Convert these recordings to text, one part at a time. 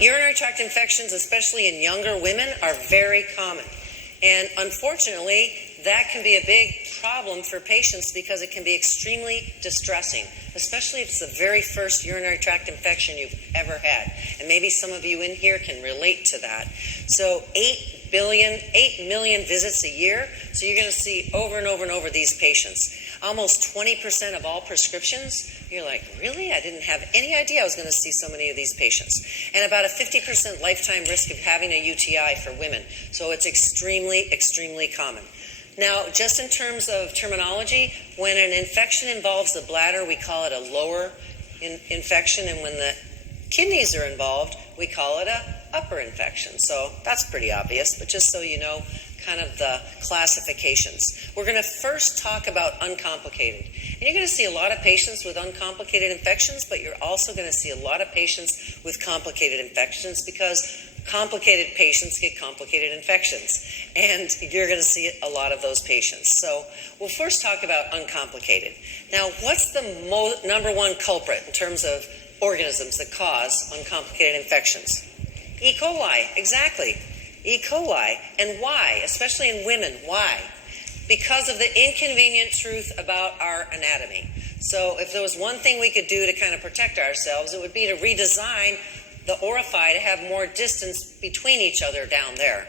Urinary tract infections, especially in younger women, are very common. And unfortunately, that can be a big problem for patients because it can be extremely distressing, especially if it's the very first urinary tract infection you've ever had. And maybe some of you in here can relate to that. So 8 million visits a year. So you're going to see over and over and over these patients. Almost 20% of all prescriptions. You're like, really? I didn't have any idea I was going to see so many of these patients. And about a 50% lifetime risk of having a UTI for women. So it's extremely, extremely common. Now, just in terms of terminology, when an infection involves the bladder, we call it a lower infection. And when the kidneys are involved, we call it a upper infection. So that's pretty obvious, but just so you know, kind of the classifications. We're going to first talk about uncomplicated. And you're going to see a lot of patients with uncomplicated infections, but you're also going to see a lot of patients with complicated infections because complicated patients get complicated infections. And you're going to see a lot of those patients. So we'll first talk about uncomplicated. Now, what's the number one culprit in terms of organisms that cause uncomplicated infections? E. coli, exactly. E. coli. And why? Especially in women. Why? Because of the inconvenient truth about our anatomy. So if there was one thing we could do to kind of protect ourselves, it would be to redesign the orifice to have more distance between each other down there.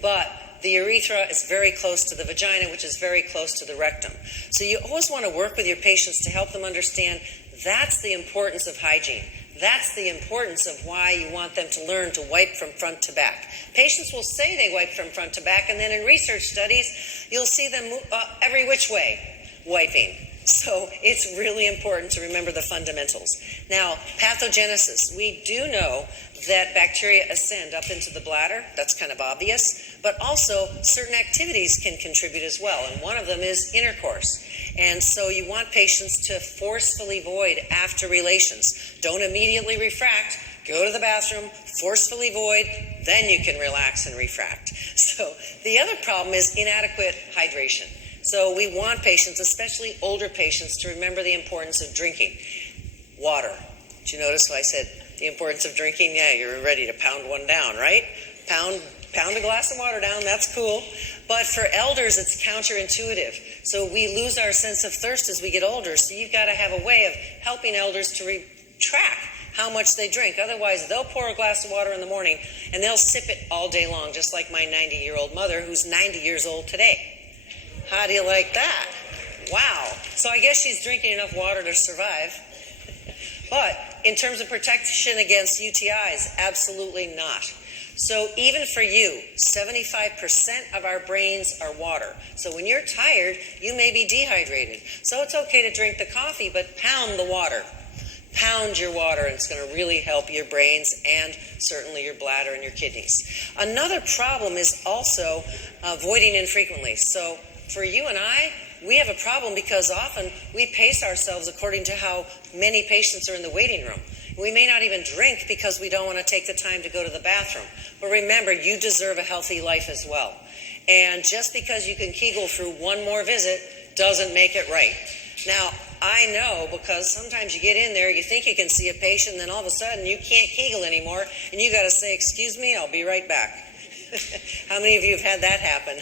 But the urethra is very close to the vagina, which is very close to the rectum. So you always want to work with your patients to help them understand that's the importance of hygiene. That's the importance of why you want them to learn to wipe from front to back. Patients will say they wipe from front to back, and then in research studies, you'll see them every which way wiping. So it's really important to remember the fundamentals. Now, pathogenesis. We do know that bacteria ascend up into the bladder. That's kind of obvious. But also, certain activities can contribute as well, and one of them is intercourse. And so you want patients to forcefully void after relations. Don't immediately refract. Go to the bathroom, forcefully void, then you can relax and refract. So the other problem is inadequate hydration. So we want patients, especially older patients, to remember the importance of drinking water. Did you notice when I said the importance of drinking? Yeah, you're ready to pound one down, right? Pound a glass of water down, that's cool. But for elders, it's counterintuitive. So we lose our sense of thirst as we get older. So you've got to have a way of helping elders to track how much they drink. Otherwise, they'll pour a glass of water in the morning and they'll sip it all day long, just like my 90-year-old mother who's 90 years old today. How do you like that? Wow. So I guess she's drinking enough water to survive. But in terms of protection against UTIs, absolutely not. So even for you, 75% of our brains are water. So when you're tired, you may be dehydrated. So it's okay to drink the coffee, but pound the water. Pound your water, and it's going to really help your brains and certainly your bladder and your kidneys. Another problem is also voiding infrequently. So for you and I, we have a problem because often we pace ourselves according to how many patients are in the waiting room. We may not even drink because we don't want to take the time to go to the bathroom. But remember, you deserve a healthy life as well. And just because you can Kegel through one more visit doesn't make it right. Now, I know because sometimes you get in there, you think you can see a patient, and then all of a sudden you can't Kegel anymore, and you got to say, "Excuse me, I'll be right back." How many of you have had that happen?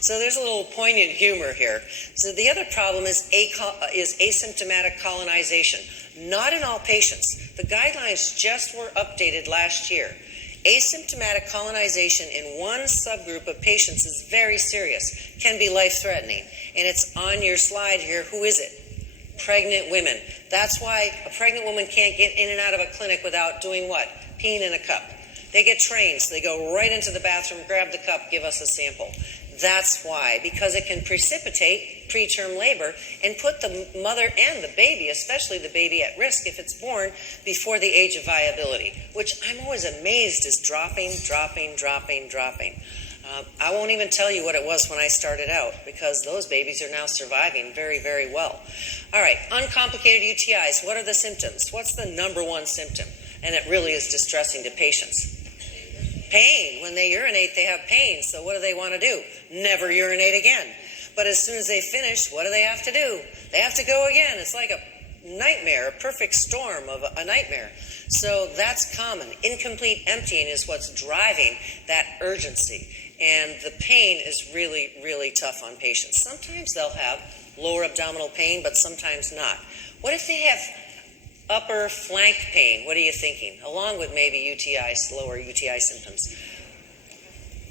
So there's a little poignant humor here. So the other problem is asymptomatic colonization. Not in all patients. The guidelines just were updated last year. Asymptomatic colonization in one subgroup of patients is very serious, can be life-threatening. And it's on your slide here. Who is it? Pregnant women. That's why a pregnant woman can't get in and out of a clinic without doing what? Peeing in a cup. They get trained, so they go right into the bathroom, grab the cup, give us a sample. That's why, because it can precipitate preterm labor and put the mother and the baby, especially the baby, at risk if it's born before the age of viability, which I'm always amazed is dropping. I won't even tell you what it was when I started out because those babies are now surviving very, very well. All right, uncomplicated UTIs. What are the symptoms? What's the number one symptom? And it really is distressing to patients. Pain. When they urinate, they have pain. So what do they want to do? Never urinate again. But as soon as they finish, what do they have to do? They have to go again. It's like a nightmare, a perfect storm of a nightmare. So that's common. Incomplete emptying is what's driving that urgency. And the pain is really, really tough on patients. Sometimes they'll have lower abdominal pain, but sometimes not. What if they have upper flank pain? What are you thinking? Along with maybe UTI, lower UTI symptoms.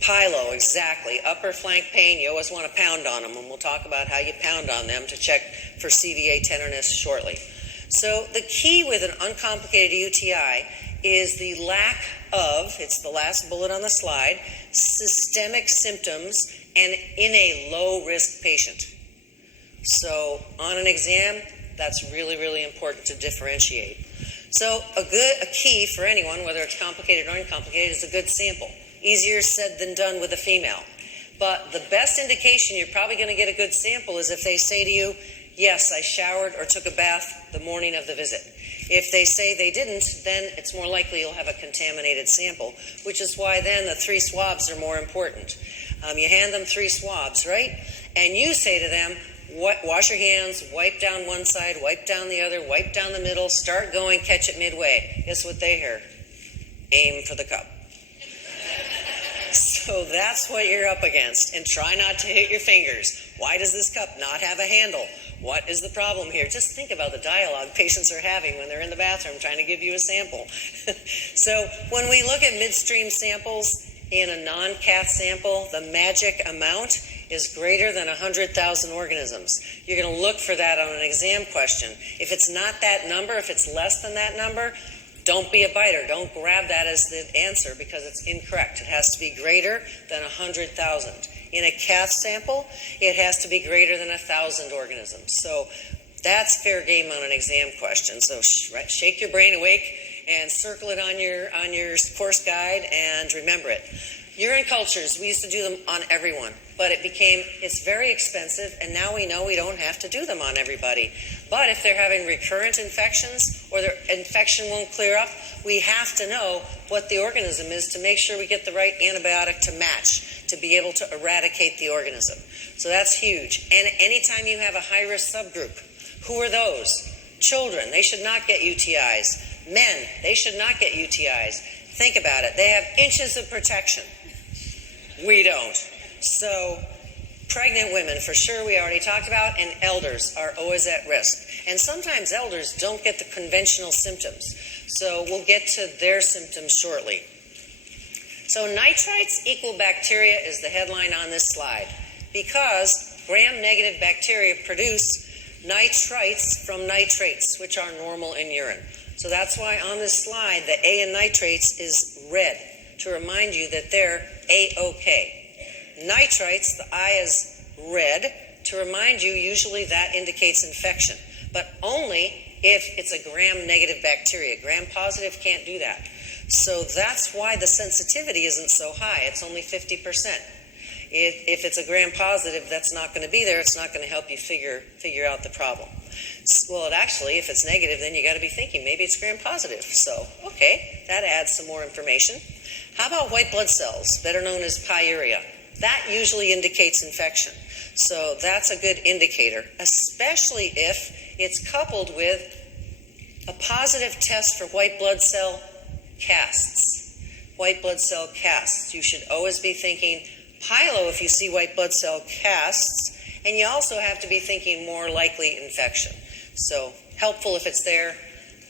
Pylo, exactly. Upper flank pain, you always want to pound on them, and we'll talk about how you pound on them to check for CVA tenderness shortly. So the key with an uncomplicated UTI is the lack of, it's the last bullet on the slide, systemic symptoms and in a low-risk patient. So on an exam, that's really, really important to differentiate. So a key for anyone, whether it's complicated or uncomplicated, is a good sample. Easier said than done with a female. But the best indication you're probably going to get a good sample is if they say to you, yes, I showered or took a bath the morning of the visit. If they say they didn't, then it's more likely you'll have a contaminated sample, which is why then the 3 swabs are more important. You hand them 3 swabs, right? And you say to them, wash your hands, wipe down one side, wipe down the other, wipe down the middle, start going, catch it midway. Guess what they hear? Aim for the cup. So that's what you're up against, and try not to hit your fingers. Why does this cup not have a handle? What is the problem here? Just think about the dialogue patients are having when they're in the bathroom trying to give you a sample. So when we look at midstream samples in a non-cath sample, the magic amount is greater than 100,000 organisms. You're going to look for that on an exam question. If it's not that number, if it's less than that number, don't be a biter. Don't grab that as the answer because it's incorrect. It has to be greater than 100,000. In a cath sample, it has to be greater than 1,000 organisms. So that's fair game on an exam question. So shake your brain awake and circle it on your course guide and remember it. Urine cultures, we used to do them on everyone, but it's very expensive, and now we know we don't have to do them on everybody. But if they're having recurrent infections or their infection won't clear up, we have to know what the organism is to make sure we get the right antibiotic to match, to be able to eradicate the organism. So that's huge. And anytime you have a high-risk subgroup, who are those? Children, they should not get UTIs. Men, they should not get UTIs. Think about it. They have inches of protection. We don't. So pregnant women, for sure, we already talked about, and elders are always at risk. And sometimes elders don't get the conventional symptoms. So we'll get to their symptoms shortly. So nitrites equal bacteria is the headline on this slide because gram-negative bacteria produce nitrites from nitrates, which are normal in urine. So that's why on this slide, the A in nitrates is red, to remind you that they're A-OK. Nitrites, the I is red, to remind you usually that indicates infection, but only if it's a gram-negative bacteria. Gram-positive can't do that. So that's why the sensitivity isn't so high. It's only 50%. If it's a gram-positive, that's not going to be there. It's not going to help you figure out the problem. Well, actually, if it's negative, then you got to be thinking maybe it's gram-positive. So, okay, that adds some more information. How about white blood cells, better known as pyuria? That usually indicates infection. So that's a good indicator, especially if it's coupled with a positive test for white blood cell casts. White blood cell casts. You should always be thinking pylo if you see white blood cell casts, and you also have to be thinking more likely infection. So helpful if it's there,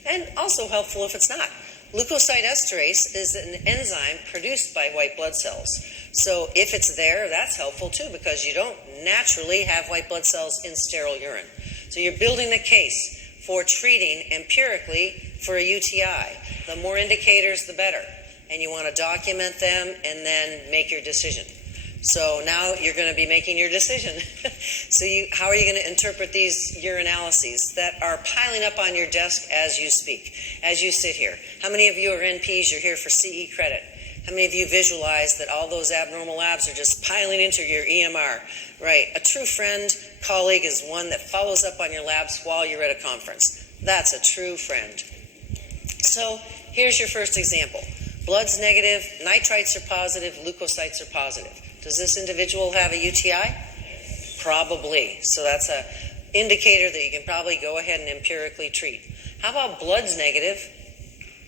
and also helpful if it's not. Leukocyte esterase is an enzyme produced by white blood cells. So if it's there, that's helpful too, because you don't naturally have white blood cells in sterile urine. So you're building the case for treating empirically for a UTI. The more indicators, the better. And you want to document them and then make your decision. So now you're going to be making your decision. So how are you going to interpret these urinalyses that are piling up on your desk as you speak, as you sit here? How many of you are NPs? You're here for CE credit. How many of you visualize that all those abnormal labs are just piling into your EMR? Right. A true friend, colleague is one that follows up on your labs while you're at a conference. That's a true friend. So here's your first example. Blood's negative, nitrites are positive, leukocytes are positive. Does this individual have a UTI? Probably. So that's indicator that you can probably go ahead and empirically treat. How about blood's negative?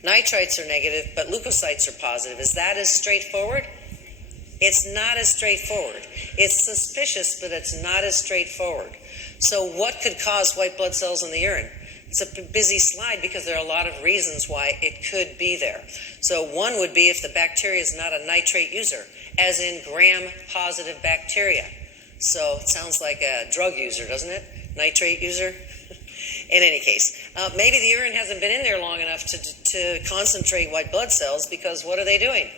Nitrites are negative, but leukocytes are positive. Is that as straightforward? It's not as straightforward. It's suspicious, but it's not as straightforward. So what could cause white blood cells in the urine? It's a busy slide because there are a lot of reasons why it could be there. So one would be if the bacteria is not a nitrate user, as in gram-positive bacteria. So it sounds like a drug user, doesn't it? Nitrate user? In any case, maybe the urine hasn't been in there long enough to concentrate white blood cells, because what are they doing?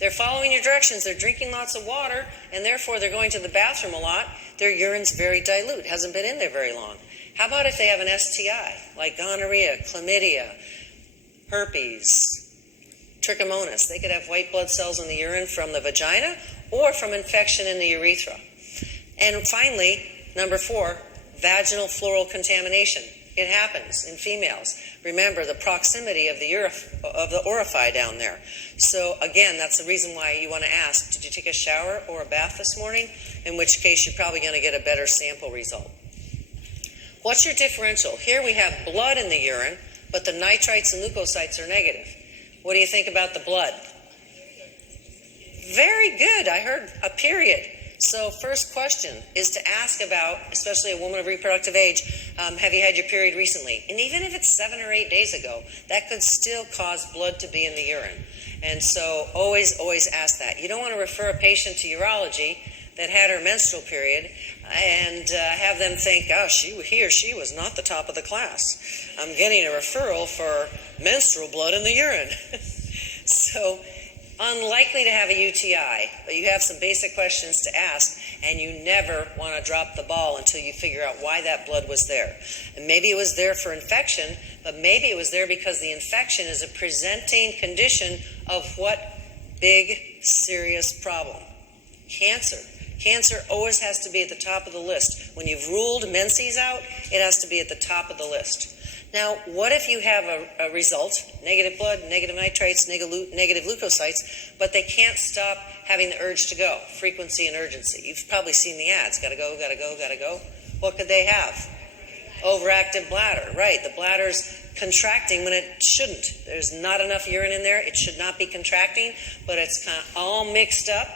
They're following your directions. They're drinking lots of water, and therefore they're going to the bathroom a lot. Their urine's very dilute, hasn't been in there very long. How about if they have an STI, like gonorrhea, chlamydia, herpes, trichomonas? They could have white blood cells in the urine from the vagina or from infection in the urethra. And finally, number 4, vaginal floral contamination. It happens in females. Remember the proximity of the orifice down there. So again, that's the reason why you want to ask, did you take a shower or a bath this morning? In which case you're probably going to get a better sample result. What's your differential? Here we have blood in the urine, but the nitrites and leukocytes are negative. What do you think about the blood? Very good. I heard a period. So first question is to ask about, especially a woman of reproductive age, have you had your period recently? And even if it's 7 or 8 days ago, that could still cause blood to be in the urine. And so always ask that. You don't want to refer a patient to urology that had her menstrual period and have them think, oh, he or she was not the top of the class. I'm getting a referral for menstrual blood in the urine. So unlikely to have a UTI, but you have some basic questions to ask, and you never want to drop the ball until you figure out why that blood was there. And maybe it was there for infection, but maybe it was there because the infection is a presenting condition of what big, serious problem? Cancer. Cancer always has to be at the top of the list. When you've ruled menses out, it has to be at the top of the list. Now, what if you have a result, negative blood, negative nitrates, negative leukocytes, but they can't stop having the urge to go, frequency and urgency? You've probably seen the ads, gotta go, gotta go, gotta go. What could they have? Overactive bladder, right. The bladder's contracting when it shouldn't. There's not enough urine in there. It should not be contracting, but it's kind of all mixed up,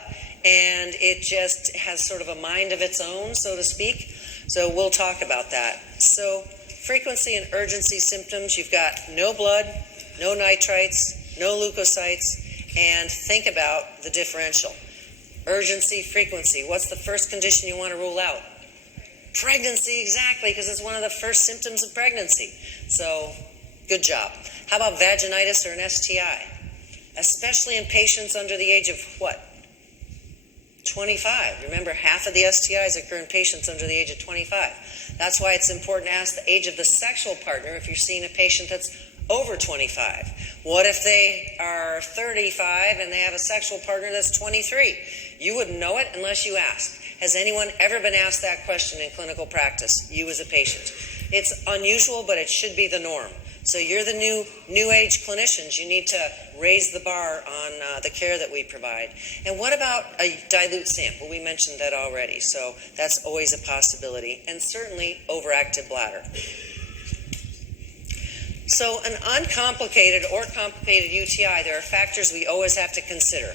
and it just has sort of a mind of its own, so to speak. So we'll talk about that. So frequency and urgency symptoms, you've got no blood, no nitrites, no leukocytes, and think about the differential. Urgency, frequency, what's the first condition you want to rule out? Pregnancy, exactly, because it's one of the first symptoms of pregnancy. So, good job. How about vaginitis or an STI? Especially in patients under the age of what? 25. Remember, half of the STIs occur in patients under the age of 25. That's why it's important to ask the age of the sexual partner if you're seeing a patient that's over 25. What if they are 35 and they have a sexual partner that's 23? You wouldn't know it unless you asked. Has anyone ever been asked that question in clinical practice, you as a patient? It's unusual, but it should be the norm. So you're the new age clinicians. You need to raise the bar on the care that we provide. And what about a dilute sample? We mentioned that already, so that's always a possibility. And certainly overactive bladder. So an uncomplicated or complicated UTI, there are factors we always have to consider.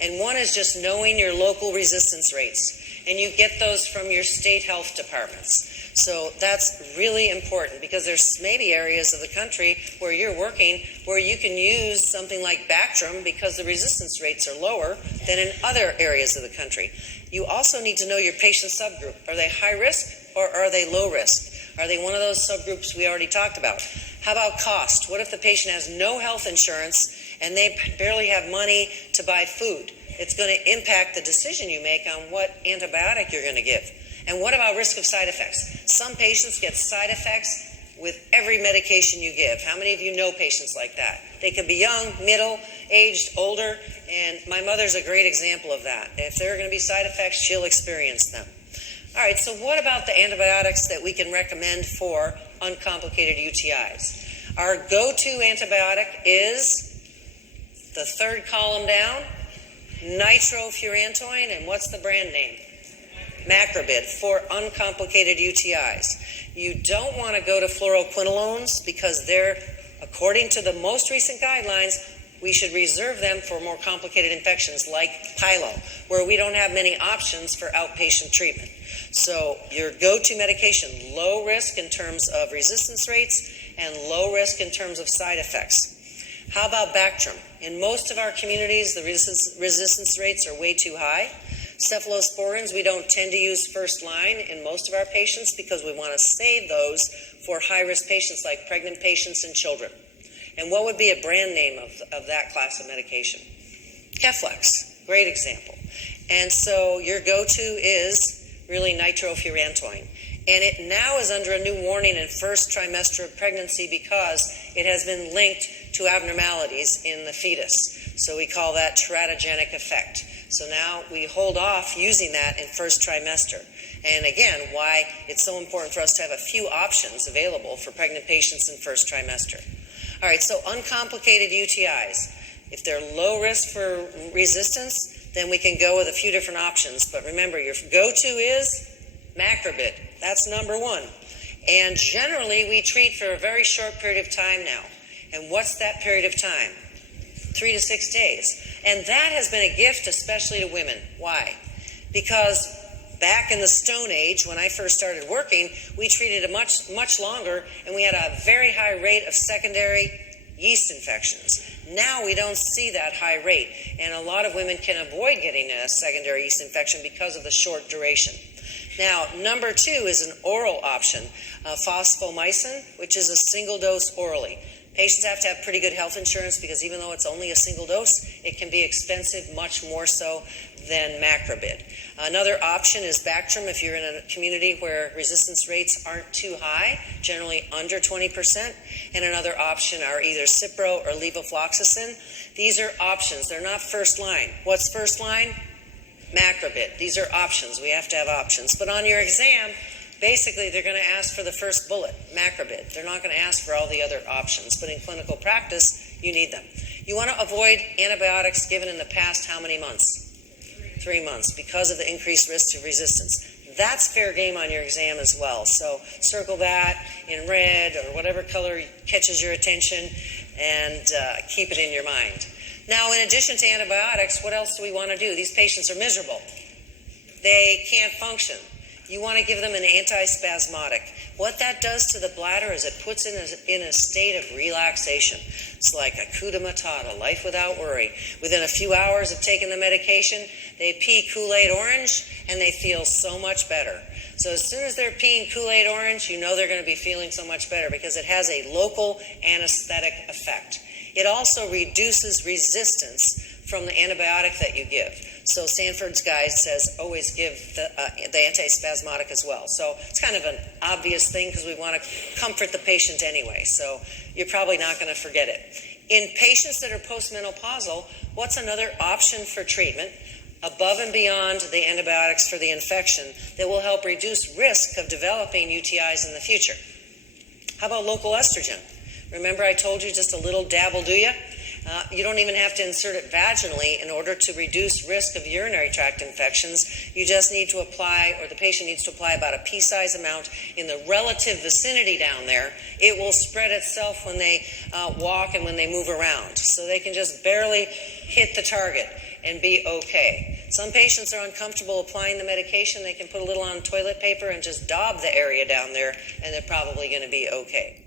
And one is just knowing your local resistance rates. And you get those from your state health departments. So that's really important because there's maybe areas of the country where you're working where you can use something like Bactrim because the resistance rates are lower than in other areas of the country. You also need to know your patient subgroup. Are they high risk or are they low risk? Are they one of those subgroups we already talked about? How about cost? What if the patient has no health insurance and they barely have money to buy food? It's going to impact the decision you make on what antibiotic you're going to give. And what about risk of side effects? Some patients get side effects with every medication you give. How many of you know patients like that? They could be young, middle-aged, older, and my mother's a great example of that. If there are going to be side effects, she'll experience them. All right, so what about the antibiotics that we can recommend for uncomplicated UTIs? Our go-to antibiotic is the third column down, nitrofurantoin, and what's the brand name? Macrobid for uncomplicated UTIs. You don't want to go to fluoroquinolones because they're, according to the most recent guidelines, we should reserve them for more complicated infections like pyelo, where we don't have many options for outpatient treatment. So your go-to medication, low risk in terms of resistance rates and low risk in terms of side effects. How about Bactrim? In most of our communities, the resistance rates are way too high. Cephalosporins, we don't tend to use first line in most of our patients because we want to save those for high-risk patients like pregnant patients and children. And what would be a brand name of that class of medication? Keflex, great example. And so your go-to is really nitrofurantoin. And it now is under a new warning in first trimester of pregnancy because it has been linked to abnormalities in the fetus. So we call that teratogenic effect. So now we hold off using that in first trimester. And again, why it's so important for us to have a few options available for pregnant patients in first trimester. All right, so uncomplicated UTIs. If they're low risk for resistance, then we can go with a few different options. But remember, your go-to is Macrobid. That's number one. And generally, we treat for a very short period of time now. And what's that period of time? 3 to 6 days. And that has been a gift, especially to women. Why? Because back in the Stone Age, when I first started working, we treated it much longer, and we had a very high rate of secondary yeast infections. Now we don't see that high rate, and a lot of women can avoid getting a secondary yeast infection because of the short duration. Now, number two is an oral option, phosphomycin, which is a single dose orally. Patients have to have pretty good health insurance because even though it's only a single dose, it can be expensive, much more so than Macrobid. Another option is Bactrim if you're in a community where resistance rates aren't too high, generally under 20%. And another option are either Cipro or levofloxacin. These are options. They're not first line. What's first line? Macrobid. These are options. We have to have options. But on your exam, basically, they're going to ask for the first bullet, Macrobid. They're not going to ask for all the other options, but in clinical practice, you need them. You want to avoid antibiotics given in the past how many months? 3 months, because of the increased risk of resistance. That's fair game on your exam as well. So circle that in red or whatever color catches your attention and keep it in your mind. Now, in addition to antibiotics, what else do we want to do? These patients are miserable. They can't function. You want to give them an antispasmodic. What that does to the bladder is it puts in a state of relaxation. It's like a Hakuna Matata, life without worry. Within a few hours of taking the medication, they pee Kool-Aid orange and they feel so much better. So as soon as they're peeing Kool-Aid orange, you know they're going to be feeling so much better because it has a local anesthetic effect. It also reduces resistance from the antibiotic that you give. So Sanford's guide says always give the antispasmodic as well. So it's kind of an obvious thing because we want to comfort the patient anyway. So you're probably not going to forget it. In patients that are postmenopausal, what's another option for treatment above and beyond the antibiotics for the infection that will help reduce risk of developing UTIs in the future? How about local estrogen? Remember I told you just a little dab will do ya? You don't even have to insert it vaginally in order to reduce risk of urinary tract infections. You just need to apply, or the patient needs to apply about a pea-size amount in the relative vicinity down there. It will spread itself when they walk and when they move around. So they can just barely hit the target and be okay. Some patients are uncomfortable applying the medication. They can put a little on toilet paper and just daub the area down there, and they're probably going to be okay.